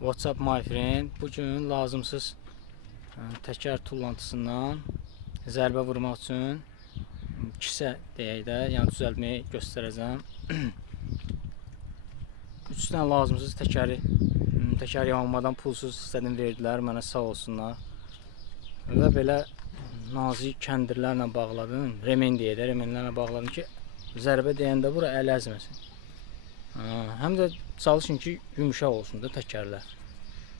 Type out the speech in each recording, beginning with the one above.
What's up my friend? Bugün lazımsız təkər tullantısından zərbə vurmaq üçün kisə deyək də, yəni düzəltməyi göstərəcəm. 3 dənə lazımsız təkər yanmadan pulsuz istədim verdilər mənə, sağ olsunlar. Və belə nazik kəndirlərlə bağladım, remen deyək də, remenlərlə bağladım ki, zərbə deyəndə bura əl əzməsin. Həm də çalışın ki, yumuşaq olsun da təkərlər.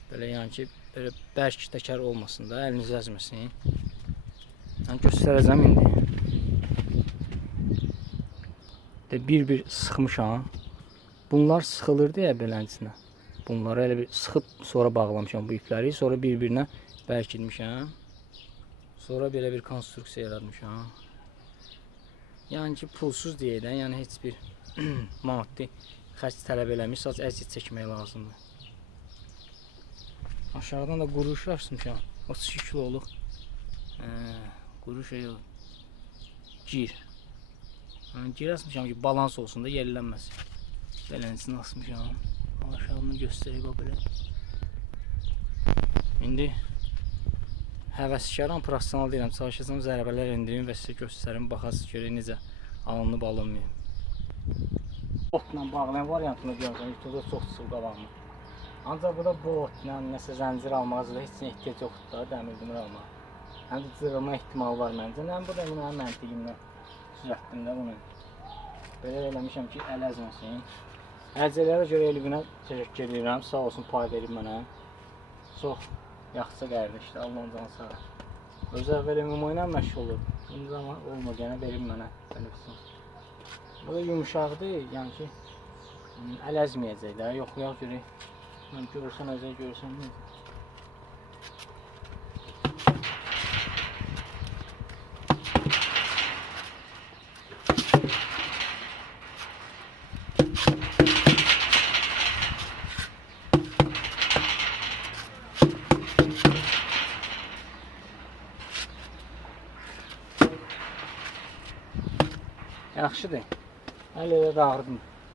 Belə yəni ki, belə bərk təkər olmasın da, əliniz əzməsin. Yəni göstərəcəm indi. Bir-bir sıxmışam. Bunlar sıxılır deyə beləncinə. Bunları elə bir sıxıb sonra bağlamışam bu ipləri. Sonra bir-birinə bərkitmişəm. Sonra belə bir konstruksiya yaratmışam. Yəni ki, pulsuz deyə də, yəni heç bir maddi xərc tələb eləmiş, sadəcə əziyyət çəkmək lazımdır. Aşağıdan da quruş açmışam. 32 kiloluq quruş yox. Gir. Gir asmışam ki, balans olsun da, yerlənməsin. Beləncisini asmışam. Aşağıdan göstərək o belə. İndi həvəskaram, professional deyirəm. Çalışacağım zərbələr endirim və sizə göstərim. Baxasınız görək necə alınıb alınmayıb. Botla bağlayan variantını görürəm. YouTube'da çox çıxıb qabağına. Ancaq burada botla nəsə zəncir almağa heç nə ehtiyac yoxdur da, dəmir dümür almağa. Həm də cırılma ehtimalı var məncə. Bu da mənim məntiqimlə düzəltdim də bunu. Belə eləmişəm ki, əl əzməsin. Ərzələrə görə Elvinə təşəkkür edirəm. Sağ olsun, pay verib mənə. Çox yaxşı qardaşdır, Allah'ın canı sağ olsun. Öz əvvəl MMA ilə məşğul olur. İndi zaman olma, gənə verib mənə. Bu da yumuşaqdır, yəni ki, əl əzməyəcək də, yoxlayaq görək. Görürsən, özəl görürsən necə? Yaxşıdır. Hələ elə dağırdım.